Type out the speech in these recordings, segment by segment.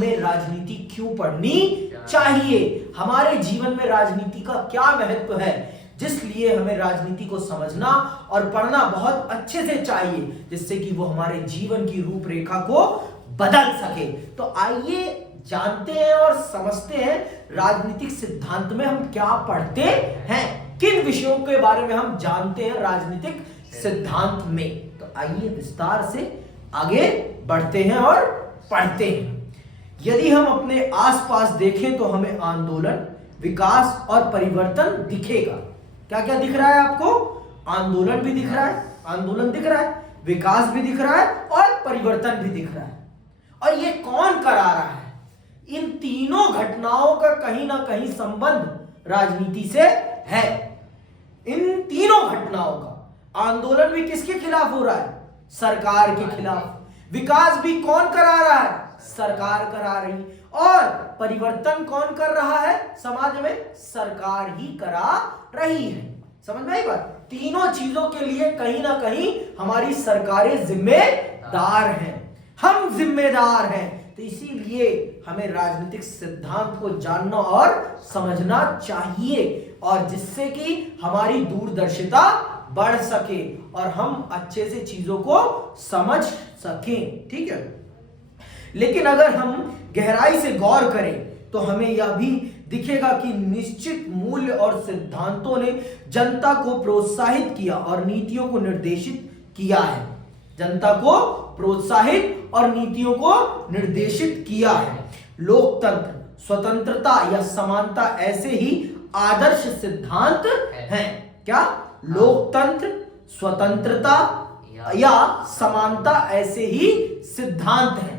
हमें राजनीति क्यों पढ़नी चाहिए, हमारे जीवन में राजनीति का क्या महत्व है, जिसलिए हमें राजनीति को समझना और पढ़ना बहुत अच्छे से चाहिए, जिससे कि वो हमारे जीवन की रूपरेखा को बदल सके। तो आइए जानते हैं और समझते हैं राजनीतिक सिद्धांत में हम क्या पढ़ते हैं, किन विषयों के बारे में हम जानते हैं राजनीतिक सिद्धांत में। तो आइए विस्तार से आगे बढ़ते हैं और पढ़ते हैं। यदि हम अपने आसपास देखें तो हमें आंदोलन, विकास और परिवर्तन दिखेगा। क्या क्या दिख रहा है आपको? आंदोलन भी दिख रहा है, आंदोलन दिख रहा है, विकास भी दिख रहा है और परिवर्तन भी दिख रहा है। और ये कौन करा रहा है? इन तीनों घटनाओं का कहीं ना कहीं संबंध राजनीति से है। इन तीनों घटनाओं का आंदोलन भी किसके खिलाफ हो रहा है? सरकार के खिलाफ। विकास भी कौन करा रहा है? सरकार करा रही। और परिवर्तन कौन कर रहा है समाज में? सरकार ही करा रही है। समझ में आई बात? तीनों चीजों के लिए कहीं ना कहीं हमारी सरकारें जिम्मेदार हैं, हम जिम्मेदार हैं। तो इसीलिए हमें राजनीतिक सिद्धांत को जानना और समझना चाहिए, और जिससे कि हमारी दूरदर्शिता बढ़ सके और हम अच्छे से चीजों को समझ सकें। ठीक है, लेकिन अगर हम गहराई से गौर करें तो हमें यह भी दिखेगा कि निश्चित मूल्य और सिद्धांतों ने जनता को प्रोत्साहित किया और नीतियों को निर्देशित किया है। जनता को प्रोत्साहित और नीतियों को निर्देशित किया है। लोकतंत्र, स्वतंत्रता या समानता ऐसे ही आदर्श सिद्धांत हैं। क्या? लोकतंत्र, स्वतंत्रता या समानता ऐसे ही सिद्धांत हैं।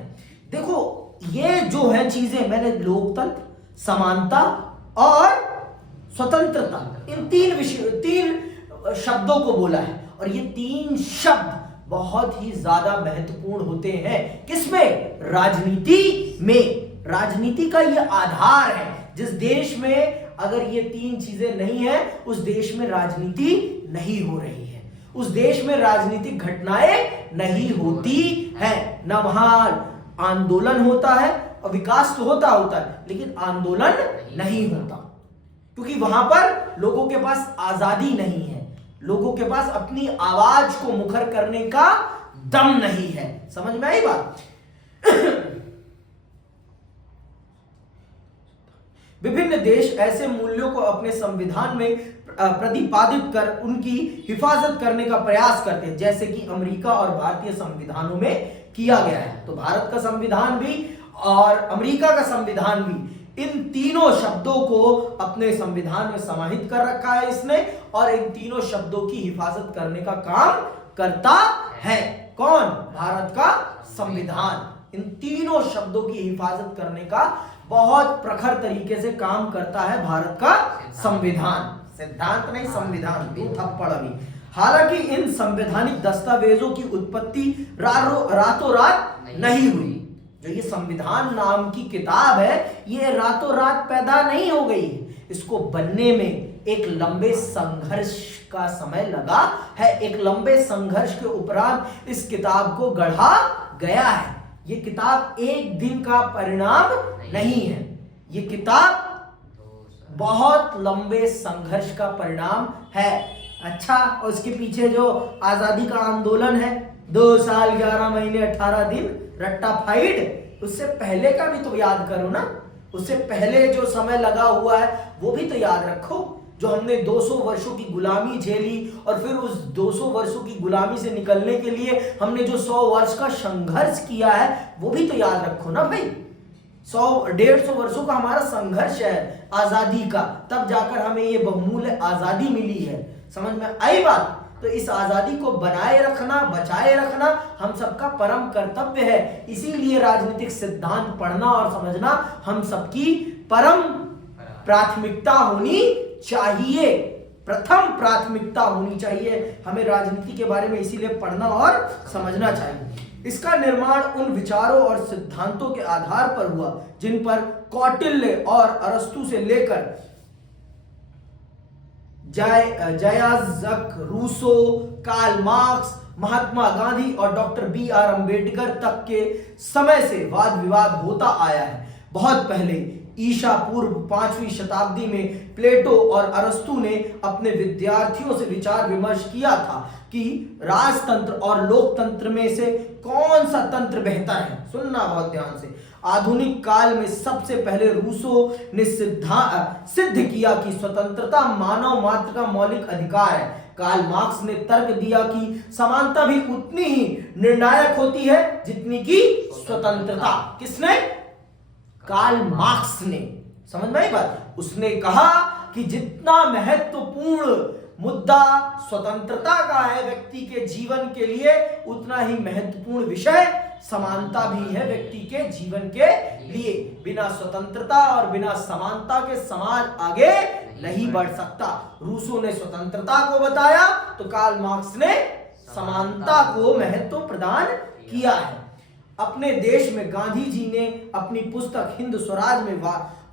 देखो ये जो है चीजें, मैंने लोकतंत्र, समानता और स्वतंत्रता, इन तीन शब्दों को बोला है, और ये तीन शब्द बहुत ही ज्यादा महत्वपूर्ण होते हैं। किसमें? राजनीति में। राजनीति का ये आधार है। जिस देश में अगर ये तीन चीजें नहीं है, उस देश में राजनीति नहीं हो रही है, उस देश में राजनीतिक घटनाएं नहीं होती हैं। न वहां आंदोलन होता है, और विकास तो होता है, लेकिन आंदोलन नहीं होता, क्योंकि वहां पर लोगों के पास आजादी नहीं है, लोगों के पास अपनी आवाज को मुखर करने का दम नहीं है। समझ में आई बात? विभिन्न देश ऐसे मूल्यों को अपने संविधान में प्रतिपादित कर उनकी हिफाजत करने का प्रयास करते हैं, जैसे कि अमेरिका और भारतीय संविधानों में किया गया है। तो भारत का संविधान भी और अमेरिका का संविधान भी, इन तीनों शब्दों को अपने संविधान में समाहित कर रखा है इसने, और इन तीनों शब्दों की हिफाजत करने का काम करता है। कौन? भारत का संविधान इन तीनों शब्दों की हिफाजत करने का बहुत प्रखर तरीके से काम करता है भारत का संविधान। सिद्धांत नहीं, संविधान। दो थप्पड़ अभी। हालांकि इन संवैधानिक दस्तावेजों की उत्पत्ति रातों रात नहीं हुई। जो ये संविधान नाम की किताब है, ये रातों रात पैदा नहीं हो गई। इसको बनने में एक लंबे संघर्ष का समय लगा है। एक लंबे संघर्ष के उपरांत इस किताब को गढ़ा गया है। ये किताब एक दिन का परिणाम नहीं है, ये किताब बहुत लंबे संघर्ष का परिणाम है। अच्छा, और उसके पीछे जो आजादी का आंदोलन है, 2 साल 11 महीने 18 दिन रट्टा फाइट, उससे पहले का भी तो याद करो ना। उससे पहले जो समय लगा हुआ है वो भी तो याद रखो। जो हमने 200 वर्षों की गुलामी झेली, और फिर उस 200 वर्षों की गुलामी से निकलने के लिए हमने जो 100 वर्ष का संघर्ष किया है, वो भी तो याद रखो ना भाई। 100-150 वर्षों का हमारा संघर्ष है आजादी का, तब जाकर हमें ये बहुमूल्य आजादी मिली है। समझ में आई बात? तो इस आजादी को बनाए रखना, बचाए रखना हम सबका परम कर्तव्य है। इसीलिए राजनीतिक सिद्धांत पढ़ना और समझना हम सबकी परम प्राथमिकता होनी चाहिए, प्रथम प्राथमिकता होनी चाहिए। हमें राजनीति के बारे में इसीलिए पढ़ना और समझना चाहिए। इसका निर्माण उन विचारों और सिद्धांतों के आधार पर हुआ जिन पर कौटिल्य और अरस्तु से लेकर जायज़क, Rousseau, Karl Marx Mahatma Gandhi और डॉक्टर B.R. अम्बेडकर तक के समय से वाद विवाद होता आया है। बहुत पहले ईसा पूर्व 5वीं शताब्दी में प्लेटो और अरस्तु ने अपने विद्यार्थियों से विचार विमर्श किया था कि राजतंत्र और लोकतंत्र में से कौन सा तंत्र बेहतर है। सुनना बहुत ध्यान से। आधुनिक काल में सबसे पहले रूसो ने सिद्ध किया कि स्वतंत्रता मानव मात्र का मौलिक अधिकार है। कार्ल मार्क्स ने तर्क दिया कि समानता भी उतनी ही निर्णायक होती है जितनी कि स्वतंत्रता। किसने? कार्ल मार्क्स ने। समझ में आई बात? उसने कहा कि जितना महत्वपूर्ण मुद्दा स्वतंत्रता का है व्यक्ति के जीवन के लिए, उतना ही महत्वपूर्ण विषय समानता भी है व्यक्ति के जीवन के लिए। बिना स्वतंत्रता और बिना समानता के समाज आगे नहीं बढ़ सकता। रूसो ने स्वतंत्रता को बताया तो कार्ल मार्क्स ने समानता को महत्व प्रदान किया है। अपने देश में गांधी जी ने अपनी पुस्तक हिंद स्वराज में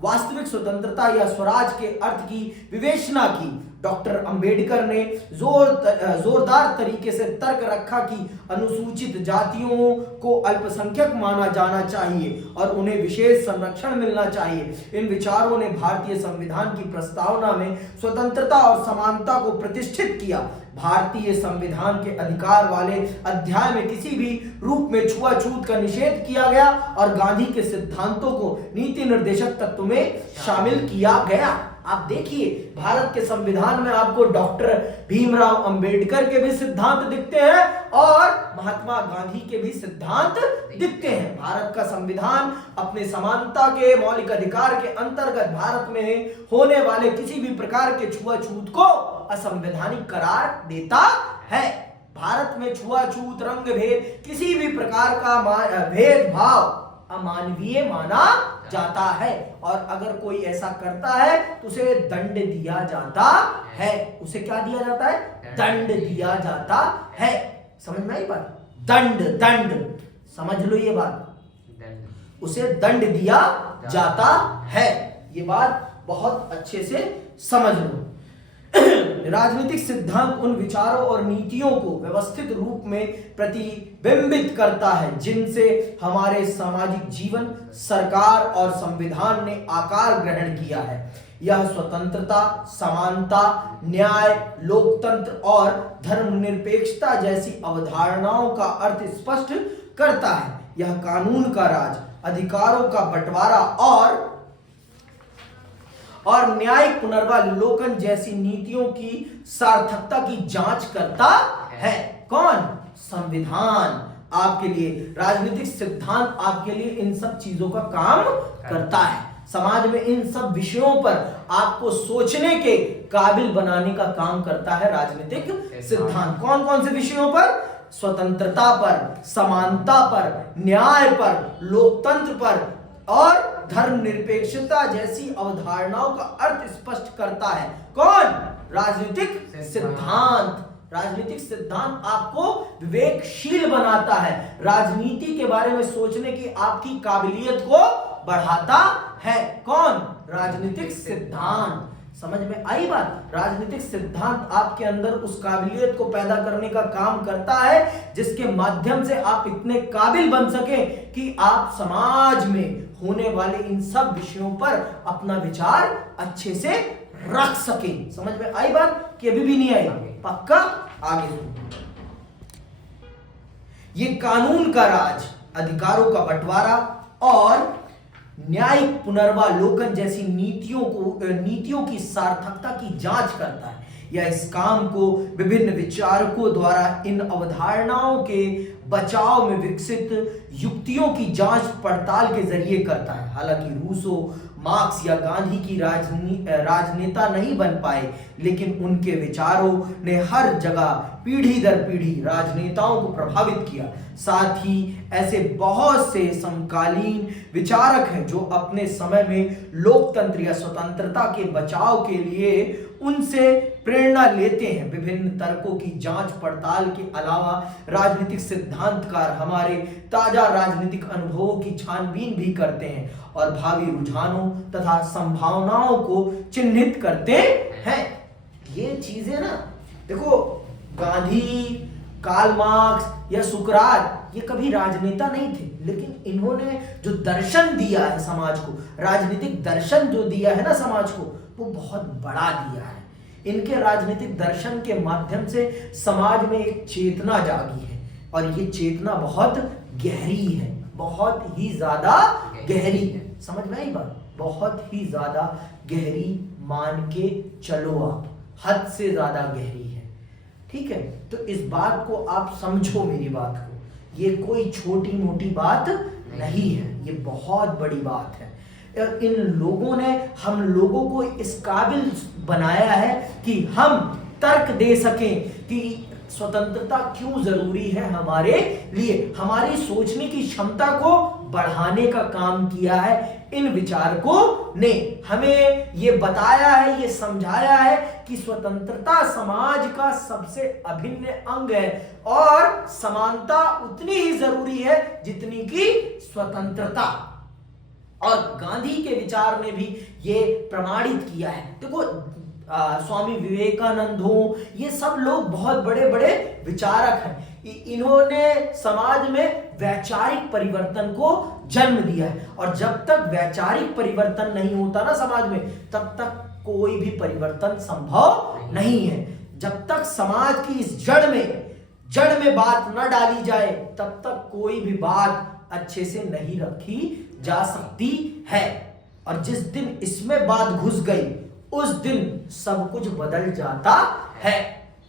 वास्तविक स्वतंत्रता या स्वराज के अर्थ की विवेचना की। डॉक्टर अंबेडकर ने जोरदार तरीके से तर्क रखा कि अनुसूचित जातियों को अल्पसंख्यक माना जाना चाहिए और उन्हें विशेष संरक्षण मिलना चाहिए। इन विचारों ने भारतीय संविधान की प्रस्तावना में स्वतंत्रता और समानता को प्रतिष्ठित किया। भारतीय संविधान के अधिकार वाले अध्याय में किसी भी रूप में छुआछूत का निषेध किया गया और गांधी के सिद्धांतों को नीति निर्देशक तत्व में शामिल किया गया। आप देखिए भारत के संविधान में आपको डॉक्टर भीमराव अंबेडकर के भी सिद्धांत दिखते हैं और महात्मा गांधी के भी सिद्धांत दिखते हैं। भारत का संविधान अपने समानता के मौलिक अधिकार के अंतर्गत भारत में होने वाले किसी भी प्रकार के छुआछूत को असंवैधानिक करार देता है। भारत में छुआछूत, रंग भेद, किसी भी प्रकार का भेदभाव अमानवीय माना जाता है और अगर कोई ऐसा करता है तो उसे दंड दिया जाता है। उसे क्या दिया जाता है? दंड दिया जाता है। समझ में आई बात? दंड, दंड समझ लो ये बात। उसे दंड दिया जाता है। ये बात बहुत अच्छे से समझ लो। राजनीतिक सिद्धांत उन विचारों और नीतियों को व्यवस्थित रूप में प्रतिबिंबित करता है जिनसे हमारे सामाजिक जीवन, सरकार और संविधान ने आकार ग्रहण किया है। यह स्वतंत्रता, समानता, न्याय, लोकतंत्र और धर्मनिरपेक्षता जैसी अवधारणाओं का अर्थ स्पष्ट करता है। यह कानून का राज, अधिकारों का बंटवारा और न्यायिक पुनर्वालोकन जैसी नीतियों की सार्थकता की जांच करता है। कौन? संविधान आपके लिए, राजनीतिक सिद्धांत आपके लिए इन सब चीजों का काम करता है। समाज में इन सब विषयों पर आपको सोचने के काबिल बनाने का काम करता है राजनीतिक सिद्धांत। कौन कौन से विषयों पर? स्वतंत्रता पर, समानता पर, न्याय पर, लोकतंत्र पर और धर्मनिरपेक्षता जैसी अवधारणाओं का अर्थ स्पष्ट करता है। कौन? राजनीतिक सिद्धांत। राजनीतिक सिद्धांत आपको विवेकशील बनाता है, राजनीति के बारे में सोचने की आपकी काबिलियत को बढ़ाता है। कौन? राजनीतिक सिद्धांत। समझ में आई बात? राजनीतिक सिद्धांत आपके अंदर उस काबिलियत को पैदा करने का काम करता है जिसके माध्यम से आप इतने काबिल बन सके कि आप समाज में होने वाले इन सब विषयों पर अपना विचार अच्छे से रख सके। समझ में आई बात कि अभी भी नहीं आई? पक्का? आगे ये कानून का राज, अधिकारों का बंटवारा और न्यायिक पुनर्वालोकन जैसी नीतियों की सार्थकता की जांच करता है। यह इस काम को विभिन्न विचारकों द्वारा इन अवधारणाओं के बचाव में विकसित युक्तियों की जांच पड़ताल के जरिए करता है। हालांकि रूसो, मार्क्स या गांधी की राजनेता नहीं बन पाए, लेकिन उनके विचारों ने हर जगह पीढ़ी दर पीढ़ी राजनेताओं को प्रभावित किया। साथ ही ऐसे बहुत से समकालीन विचारक हैं जो अपने समय में लोकतंत्र या स्वतंत्रता के बचाव के लिए उनसे प्रेरणा लेते हैं। विभिन्न तर्कों की जांच पड़ताल के अलावा राजनीतिक सिद्धांतकार हमारे ताजा राजनीतिक अनुभवों की छानबीन भी करते हैं और भावी रुझानों तथा संभावनाओं को चिन्हित करते हैं। ये चीजें ना देखो, गांधी कार्ल मार्क्स या सुकरात ये कभी राजनेता नहीं थे, लेकिन इन्होंने जो दर्शन दिया है समाज को, राजनीतिक दर्शन जो दिया है ना समाज को, वो बहुत बड़ा दिया है। इनके राजनीतिक दर्शन के माध्यम से समाज में एक चेतना जागी है, और ये चेतना बहुत गहरी है, बहुत ही ज्यादा गहरी है। समझ में आई बात? बहुत ही ज्यादा गहरी मान के चलो आप, हद से ज्यादा गहरी है। ठीक है, तो इस बात को आप समझो, मेरी बात को। ये कोई छोटी मोटी बात नहीं है, ये बहुत बड़ी बात है। इन लोगों ने हम लोगों को इस काबिल बनाया है कि हम तर्क दे सकें कि स्वतंत्रता क्यों जरूरी है हमारे लिए। हमारी सोचने की क्षमता को बढ़ाने का काम किया है इन विचारकों ने। हमें ये बताया है, ये समझाया है कि स्वतंत्रता समाज का सबसे अभिन्न अंग है, और समानता उतनी ही जरूरी है जितनी कि स्वतंत्रता। और गांधी के विचार ने भी ये प्रमाणित किया है। देखो, स्वामी विवेकानंद हो, ये सब लोग बहुत बड़े बड़े विचारक हैं। इन्होंने समाज में वैचारिक परिवर्तन को जन्म दिया है, और जब तक वैचारिक परिवर्तन नहीं होता ना समाज में, तब तक कोई भी परिवर्तन संभव नहीं है। जब तक समाज की इस जड़ में बात न डाली जाए, तब तक कोई भी बात अच्छे से नहीं रखी जा सकती है। और जिस दिन इसमें बात घुस गई, उस दिन सब कुछ बदल जाता है,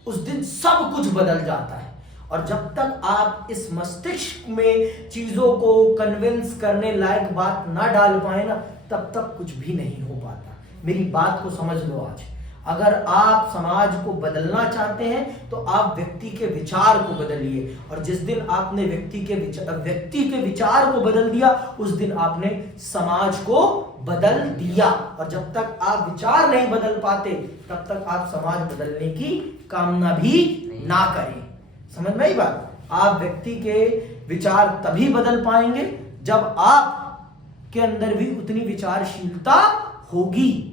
उस दिन सब कुछ बदल जाता है। और जब तक आप इस मस्तिष्क में चीजों को कन्विंस करने लायक बात ना डाल पाए ना, तब तक कुछ भी नहीं हो पाता। मेरी बात को समझ लो आज। अगर आप समाज को बदलना चाहते हैं तो आप व्यक्ति के विचार को बदलिए, और जिस दिन आपने व्यक्ति के विचार को बदल दिया, उस दिन आपने समाज को बदल दिया। और जब तक आप विचार नहीं बदल पाते, तब तक आप समाज बदलने की कामना भी ना करें। समझ में आई बात? आप व्यक्ति के विचार तभी बदल पाएंगे जब आप के अंदर भी उतनी विचारशीलता होगी।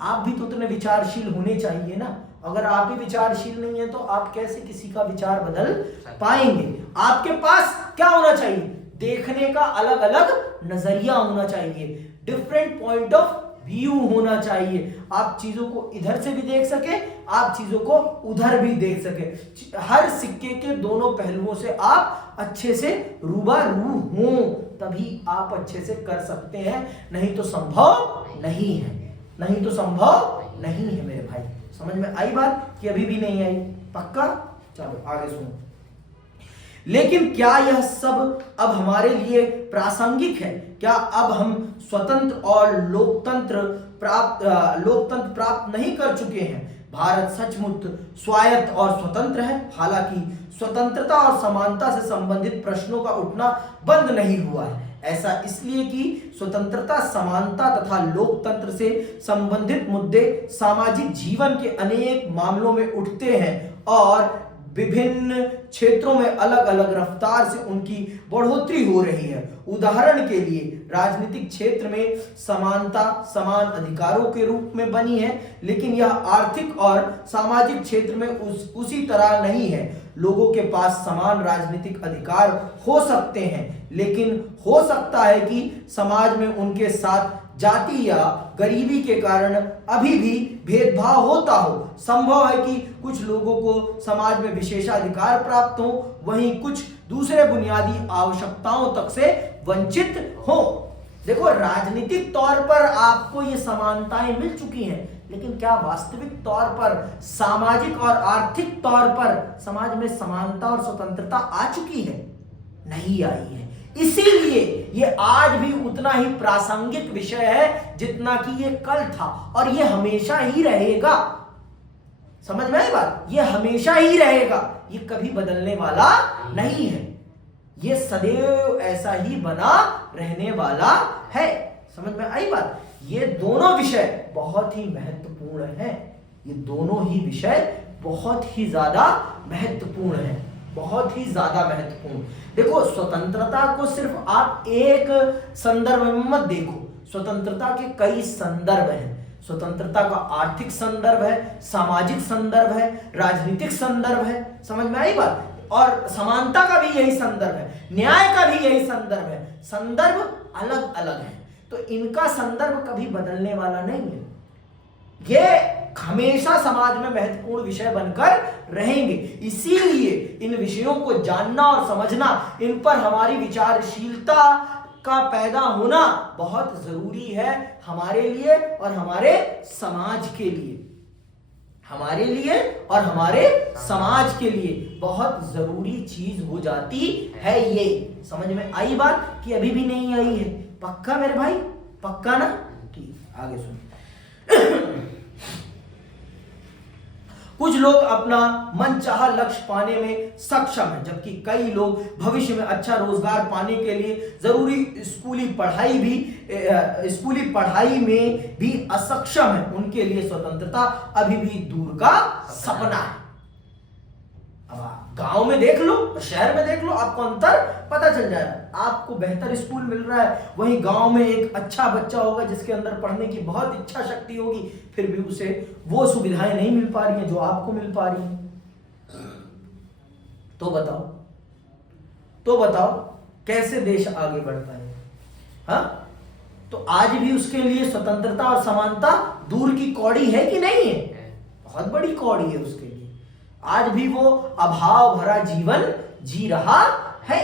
आप भी तो उतने विचारशील होने चाहिए ना। अगर आप ही विचारशील नहीं है तो आप कैसे किसी का विचार बदल पाएंगे? आपके पास क्या होना चाहिए? देखने का अलग अलग नजरिया होना चाहिए, डिफरेंट पॉइंट ऑफ व्यू होना चाहिए। आप चीजों को इधर से भी देख सके, आप चीजों को उधर भी देख सके। हर सिक्के के दोनों पहलुओं से आप अच्छे से रूबरू हों, तभी आप अच्छे से कर सकते हैं। नहीं तो संभव नहीं है, नहीं तो संभव नहीं है मेरे भाई। समझ में आई बात कि अभी भी नहीं आई? पक्का? चलो आगे सुनो। लेकिन क्या यह सब अब हमारे लिए प्रासंगिक है? क्या अब हम स्वतंत्र और लोकतंत्र प्राप्त नहीं कर चुके हैं? भारत सचमुच स्वायत्त और स्वतंत्र है। हालांकि स्वतंत्रता और समानता से संबंधित प्रश्नों का उठना बंद नहीं हुआ है। ऐसा इसलिए कि स्वतंत्रता, समानता तथा लोकतंत्र से संबंधित मुद्दे सामाजिक जीवन के अनेक मामलों में उठते हैं, और विभिन्न क्षेत्रों में अलग अलग रफ्तार से उनकी बढ़ोतरी हो रही है। उदाहरण के लिए राजनीतिक क्षेत्र में समानता समान अधिकारों के रूप में बनी है, लेकिन यह आर्थिक और सामाजिक क्षेत्र में उसी तरह नहीं है। लोगों के पास समान राजनीतिक अधिकार हो सकते हैं, लेकिन हो सकता है कि समाज में उनके साथ जाति या गरीबी के कारण अभी भी भेदभाव होता हो। संभव है कि कुछ लोगों को समाज में विशेषाधिकार प्राप्त हो, वहीं कुछ दूसरे बुनियादी आवश्यकताओं तक से वंचित हो। देखो, राजनीतिक तौर पर आपको ये समानताएं मिल चुकी हैं, लेकिन क्या वास्तविक तौर पर, सामाजिक और आर्थिक तौर पर समाज में समानता और स्वतंत्रता आ चुकी है? नहीं आई है। इसीलिए ये आज भी उतना ही प्रासंगिक विषय है जितना कि ये कल था, और ये हमेशा ही रहेगा। समझ में आई बात? ये हमेशा ही रहेगा, ये कभी बदलने वाला नहीं है। ये सदैव ऐसा ही बना रहने वाला है। समझ में आई बात? ये दोनों विषय बहुत ही महत्वपूर्ण हैं। ये दोनों ही विषय बहुत ही ज्यादा महत्वपूर्ण हैं, बहुत ही ज्यादा महत्वपूर्ण। देखो, स्वतंत्रता को सिर्फ आप एक संदर्भ में मत देखो। स्वतंत्रता के कई संदर्भ हैं। स्वतंत्रता का आर्थिक संदर्भ है, सामाजिक संदर्भ है, राजनीतिक संदर्भ है। समझ में आई बात? और समानता का भी यही संदर्भ है, न्याय का भी यही संदर्भ है। संदर्भ अलग अलग है, तो इनका संदर्भ कभी बदलने वाला नहीं है। ये हमेशा समाज में महत्वपूर्ण विषय बनकर रहेंगे। इसीलिए इन विषयों को जानना और समझना, इन पर हमारी विचारशीलता का पैदा होना बहुत जरूरी है हमारे लिए और हमारे समाज के लिए। हमारे लिए और हमारे समाज के लिए बहुत जरूरी चीज हो जाती है। ये समझ में आई बात कि अभी भी नहीं आई है? पक्का मेरे भाई, पक्का ना? ठीक, आगे सुनिए। कुछ लोग अपना मनचाहा लक्ष्य पाने में सक्षम हैं, जबकि कई लोग भविष्य में अच्छा रोजगार पाने के लिए जरूरी स्कूली पढ़ाई में भी असक्षम है। उनके लिए स्वतंत्रता अभी भी दूर का सपना है। अब आप गांव में देख लो और शहर में देख लो, आपको अंतर पता चल जाएगा। आपको बेहतर स्कूल मिल रहा है, वहीं गांव में एक अच्छा बच्चा होगा जिसके अंदर पढ़ने की बहुत इच्छा शक्ति होगी, फिर भी उसे वो सुविधाएं नहीं मिल पा रही हैं जो आपको मिल पा रही हैं। तो बताओ कैसे देश आगे बढ़ता है? हाँ, तो आज भी उसके लिए स्वतंत्रता और समानता दूर की कौड़ी है कि नहीं है? बहुत बड़ी कौड़ी है उसके लिए। आज भी वो अभाव भरा जीवन जी रहा है।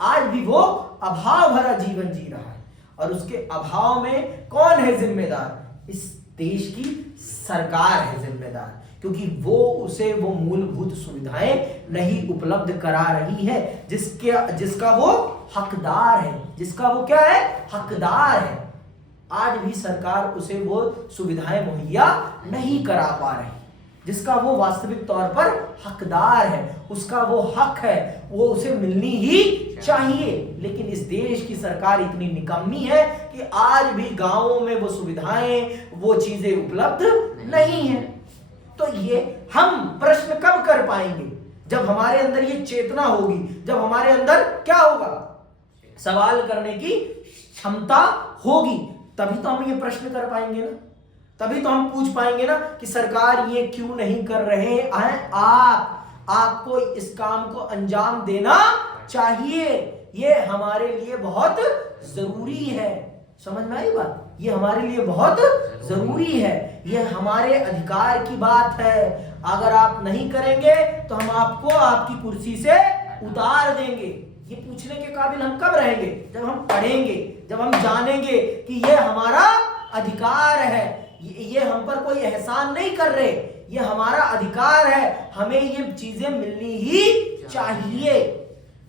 आज भी वो अभाव भरा जीवन जी रहा है, और उसके अभाव में कौन है जिम्मेदार? इस देश की सरकार है जिम्मेदार, क्योंकि वो उसे वो मूलभूत सुविधाएं नहीं उपलब्ध करा रही है जिसका वो हकदार है। जिसका वो क्या है? हकदार है। आज भी सरकार उसे वो सुविधाएं मुहैया नहीं करा पा रही जिसका वो वास्तविक तौर पर हकदार है। उसका वो हक है, वो उसे मिलनी ही चाहिए। लेकिन इस देश की सरकार इतनी निकम्मी है कि आज भी गांवों में वो सुविधाएं, वो चीजें उपलब्ध नहीं है। तो ये हम प्रश्न कब कर पाएंगे? जब हमारे अंदर ये चेतना होगी, जब हमारे अंदर क्या होगा? सवाल करने की क्षमता होगी, तभी तो हम ये प्रश्न कर पाएंगे ना। तभी तो हम पूछ पाएंगे ना कि सरकार ये क्यों नहीं कर रहे हैं? आपको इस काम को अंजाम देना चाहिए। ये हमारे लिए बहुत जरूरी है। समझ में आई बात? ये हमारे लिए बहुत जरूरी है। ये हमारे अधिकार की बात है। अगर आप नहीं करेंगे तो हम आपको आपकी कुर्सी से उतार देंगे। ये पूछने के काबिल हम कब रहेंगे? जब हम पढ़ेंगे, जब हम जानेंगे कि ये हमारा अधिकार है। ये हम पर कोई एहसान नहीं कर रहे, ये हमारा अधिकार है। हमें ये चीजें मिलनी ही चाहिए।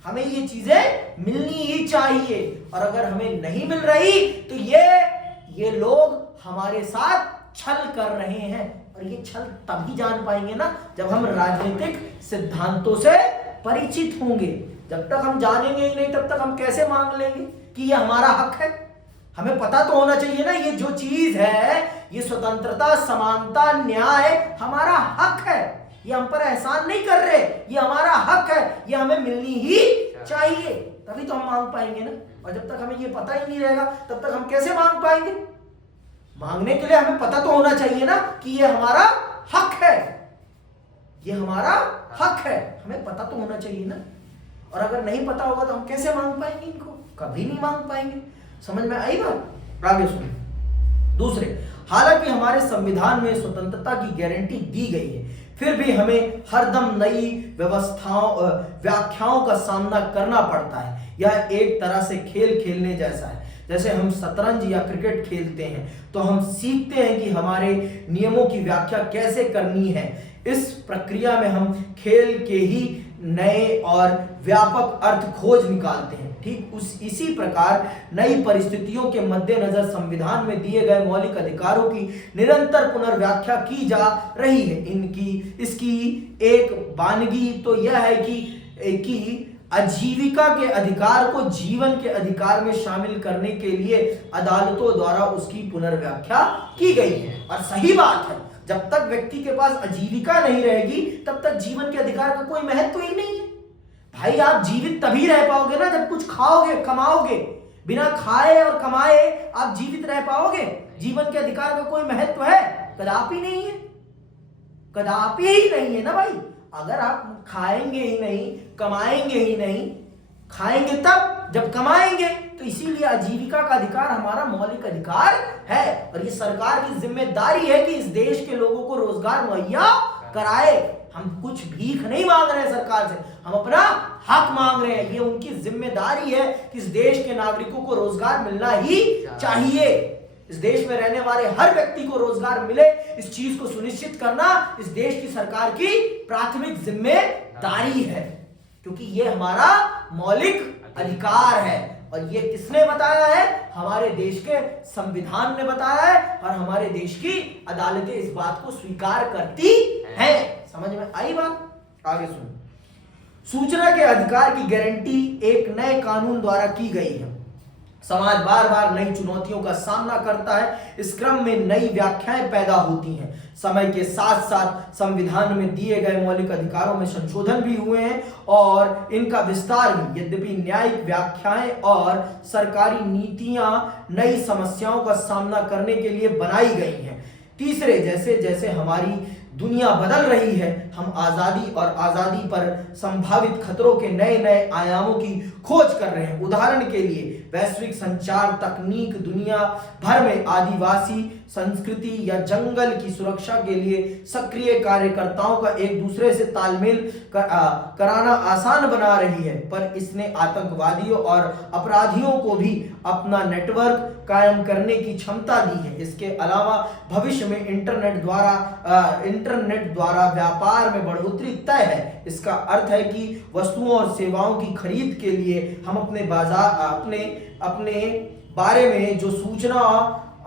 हमें ये चीजें मिलनी ही चाहिए। और अगर हमें नहीं मिल रही तो ये लोग हमारे साथ छल कर रहे हैं। और ये छल तभी जान पाएंगे ना जब हम राजनीतिक सिद्धांतों से परिचित होंगे। जब तक हम जानेंगे ही नहीं तब तक हम कैसे मांग लेंगे कि ये हमारा हक है? हमें पता तो होना चाहिए ना, ये जो चीज है, ये स्वतंत्रता, समानता, न्याय हमारा हक है। ये हम पर एहसान नहीं कर रहे, ये हमारा हक है, ये हमें मिलनी ही चाहिए। तभी तो हम मांग पाएंगे ना। और जब तक हमें ये पता ही नहीं रहेगा तब तक हम कैसे मांग पाएंगे? मांगने के लिए हमें पता तो होना चाहिए ना कि ये हमारा हक है, ये हमारा हक है। हमें पता तो होना चाहिए ना। और अगर नहीं पता होगा तो हम कैसे मांग पाएंगे इनको? कभी नहीं मांग पाएंगे। समझ में आई बात? आगे सुनिए। दूसरे, हालांकि हमारे संविधान में स्वतंत्रता की गारंटी दी गई है, फिर भी हमें हरदम नई व्याख्याओं का सामना करना पड़ता है। यह एक तरह से खेल खेलने जैसा है। जैसे हम शतरंज या क्रिकेट खेलते हैं तो हम सीखते हैं कि हमारे नियमों की व्याख्या कैसे करनी है। इस प्रक्रिया में हम खेल के ही नए और व्यापक अर्थ खोज निकालते हैं। ठीक इसी प्रकार नई परिस्थितियों के मद्देनजर संविधान में दिए गए मौलिक अधिकारों की निरंतर पुनर्व्याख्या की जा रही है। इसकी एक वानगी तो यह है कि आजीविका के अधिकार को जीवन के अधिकार में शामिल करने के लिए अदालतों द्वारा उसकी पुनर्व्याख्या की गई है। और सही बात है, जब तक व्यक्ति के पास आजीविका नहीं रहेगी तब तक जीवन के अधिकार का कोई महत्व ही नहीं है। भाई, आप जीवित तभी रह पाओगे ना जब कुछ खाओगे, कमाओगे। बिना खाए और कमाए आप जीवित रह पाओगे? जीवन के अधिकार का कोई महत्व है? कदापि नहीं है, कदापि ही नहीं है ना भाई। अगर आप खाएंगे ही नहीं, कमाएंगे ही नहीं, खाएंगे तब जब कमाएंगे, तो इसीलिए आजीविका का अधिकार हमारा मौलिक अधिकार है और ये सरकार की जिम्मेदारी है कि इस देश के लोगों को रोजगार मुहैया कराए। हम कुछ भीख नहीं मांग रहे हैं सरकार से, हम अपना हक मांग रहे हैं। ये उनकी जिम्मेदारी है कि इस देश के नागरिकों को रोजगार मिलना ही चाहिए। इस देश में रहने वाले हर व्यक्ति को रोजगार मिले, इस चीज को सुनिश्चित करना इस देश की सरकार की प्राथमिक जिम्मेदारी है, क्योंकि ये हमारा मौलिक अधिकार है। और ये किसने बताया है? हमारे देश के संविधान ने बताया है और हमारे देश की अदालतें इस बात को स्वीकार करती हैं। समझ में आई बात? आगे सुनो। सूचना के अधिकार की गारंटी एक नए कानून द्वारा की गई है। समाज बार बार नई चुनौतियों का सामना करता है, इस क्रम में नई व्याख्याएं पैदा होती हैं। समय के साथ साथ संविधान में दिए गए मौलिक अधिकारों में संशोधन भी हुए हैं और इनका विस्तार भी। यद्यपि न्यायिक व्याख्याएं और सरकारी नीतियां नई समस्याओं का सामना करने के लिए बनाई गई हैं। तीसरे, जैसे जैसे हमारी दुनिया बदल रही है, हम आजादी और आजादी पर संभावित खतरों के नए नए आयामों की खोज कर रहे हैं। उदाहरण के लिए वैश्विक संचार तकनीक दुनिया भर में आदिवासी संस्कृति या जंगल की सुरक्षा के लिए सक्रिय कार्यकर्ताओं का एक दूसरे से तालमेल कराना आसान बना रही है, पर इसने आतंकवादियों और अपराधियों को भी अपना नेटवर्क कायम करने की क्षमता दी है। इसके अलावा भविष्य में इंटरनेट द्वारा व्यापार में बढ़ोतरी तय है। इसका अर्थ है कि वस्तुओं और सेवाओं की खरीद के लिए हम अपने बारे में जो सूचना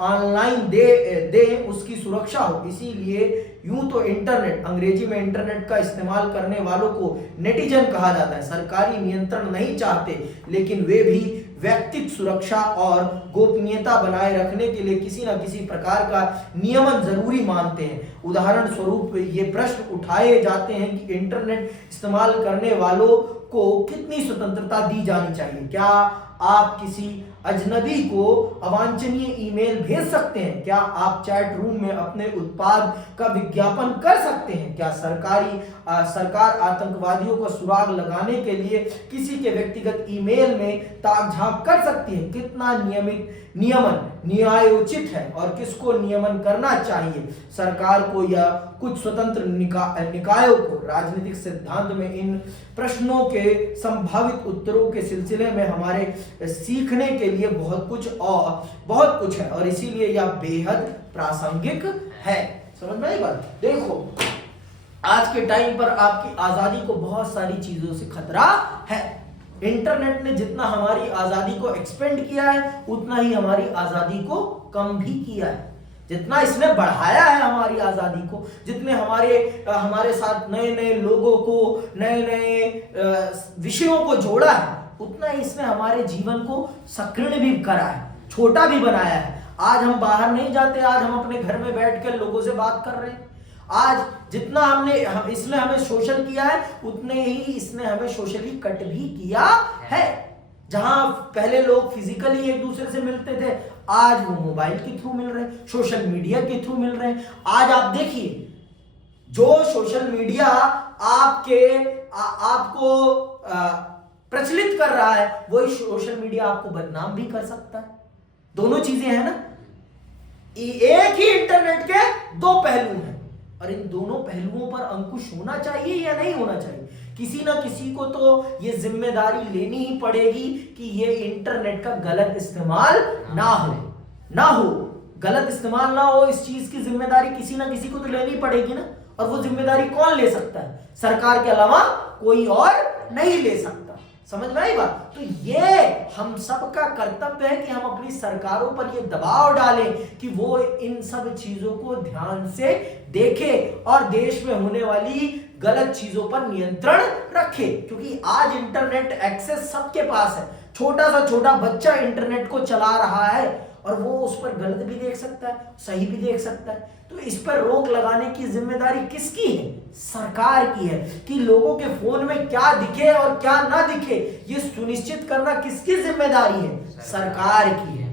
ऑनलाइन दे उसकी सुरक्षा हो। इसीलिए यूं तो इंटरनेट, अंग्रेजी में इंटरनेट का इस्तेमाल करने वालों को नेटिजन कहा जाता है। सरकारी नियंत्रण नहीं चाहते, लेकिन वे भी व्यक्तिगत सुरक्षा और गोपनीयता बनाए रखने के लिए किसी न किसी प्रकार का नियमन जरूरी मानते हैं। उदाहरण स्वरूप ये प्रश्न उठाए जाते हैं कि इंटरनेट इस्तेमाल करने वालों को कितनी स्वतंत्रता दी जानी चाहिए। क्या आप किसी अजनबी को अवांछनीय ईमेल भेज सकते हैं? क्या आप चैट रूम में अपने उत्पाद का विज्ञापन कर सकते हैं? क्या सरकार आतंकवादियों को सुराग लगाने के लिए किसी के व्यक्तिगत ईमेल में ताक झांक कर सकती है? कितना नियमन न्यायोचित है और किसको नियमन करना चाहिए, सरकार को या कुछ स्वतंत्र निकायों को? राजनीतिक सिद्धांत में इन प्रश्नों के संभावित उत्तरों के सिलसिले में हमारे सीखने के लिए बहुत कुछ है और इसीलिए यह बेहद प्रासंगिक है। समझ में आई बात? देखो, आज के टाइम पर आपकी आजादी को बहुत सारी चीजों से खतरा है। इंटरनेट ने जितना हमारी आजादी को एक्सपेंड किया है, उतना ही हमारी आजादी को कम भी किया है। जितना इसने बढ़ाया है हमारी आजादी को, जितने हमारे साथ नए नए लोगों को, नए नए विषयों को जोड़ा है, उतना ही इसने हमारे जीवन को संकीर्ण भी करा है, छोटा भी बनाया है। आज हम बाहर नहीं जाते, आज हम अपने घर में बैठकर लोगों से बात कर रहे हैं। आज जितना इसने हमें सोशल किया है, उतने ही इसने हमें सोशली कट भी किया है। जहां पहले लोग फिजिकली एक दूसरे से मिलते थे, आज वो मोबाइल के थ्रू मिल रहे हैं, सोशल मीडिया के थ्रू मिल रहे हैं। आज आप देखिए, जो सोशल मीडिया आपको प्रचलित कर रहा है, वही सोशल मीडिया आपको बदनाम भी कर सकता है। दोनों चीजें हैं ना, एक ही इंटरनेट के दो पहलू हैं और इन दोनों पहलुओं पर अंकुश होना चाहिए या नहीं होना चाहिए? किसी ना किसी को तो ये जिम्मेदारी लेनी ही पड़ेगी कि ये इंटरनेट का गलत इस्तेमाल ना हो, गलत इस्तेमाल ना हो। इस चीज की जिम्मेदारी किसी ना किसी को तो लेनी पड़ेगी ना। और वो जिम्मेदारी कौन ले सकता है? सरकार के अलावा कोई और नहीं ले सकता। समझ में आई बात? तो ये हम सबका कर्तव्य है कि हम अपनी सरकारों पर ये दबाव डालें कि वो इन सब चीजों को ध्यान से देखें और देश में होने वाली गलत चीजों पर नियंत्रण रखे। क्योंकि आज इंटरनेट एक्सेस सबके पास है। छोटा सा छोटा बच्चा इंटरनेट को चला रहा है और वो उस पर गलत भी देख सकता है, सही भी देख सकता है। तो इस पर रोक लगाने की जिम्मेदारी किसकी है? सरकार की है। कि लोगों के फोन में क्या दिखे और क्या ना दिखे, ये सुनिश्चित करना किसकी जिम्मेदारी है? सरकार की है।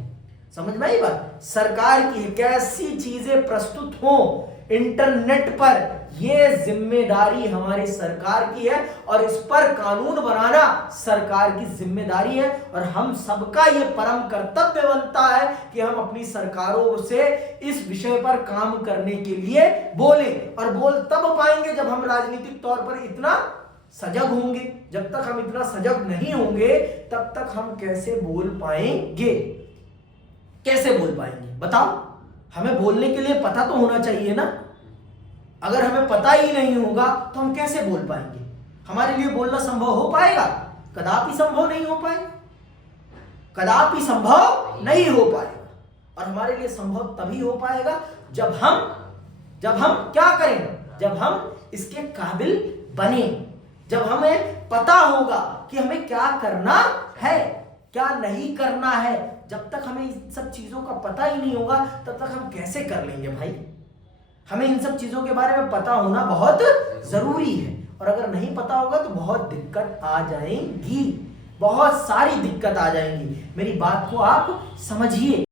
समझ में आई बात? सरकार की है। कैसी चीजें प्रस्तुत हो, इंटरनेट पर, ये जिम्मेदारी हमारी सरकार की है और इस पर कानून बनाना सरकार की जिम्मेदारी है। और हम सबका ये परम कर्तव्य बनता है कि हम अपनी सरकारों से इस विषय पर काम करने के लिए बोलें। और बोल तब पाएंगे जब हम राजनीतिक तौर पर इतना सजग होंगे। जब तक हम इतना सजग नहीं होंगे तब तक हम कैसे बोल पाएंगे? कैसे बोल पाएंगे बताओ? हमें बोलने के लिए पता तो होना चाहिए ना। अगर हमें पता ही नहीं होगा तो हम कैसे बोल पाएंगे? हमारे लिए बोलना संभव हो पाएगा? कदापि संभव नहीं हो पाएगा, कदापि संभव नहीं हो पाएगा। और हमारे लिए संभव तभी हो पाएगा जब हम क्या करें? जब हम इसके काबिल बने, जब हमें पता होगा कि हमें क्या करना है, क्या नहीं करना है। जब तक हमें इन सब चीजों का पता ही नहीं होगा तब तक हम कैसे कर लेंगे भाई? हमें इन सब चीजों के बारे में पता होना बहुत जरूरी है। और अगर नहीं पता होगा तो बहुत दिक्कत आ जाएंगी, बहुत सारी दिक्कत आ जाएंगी। मेरी बात को आप समझिए।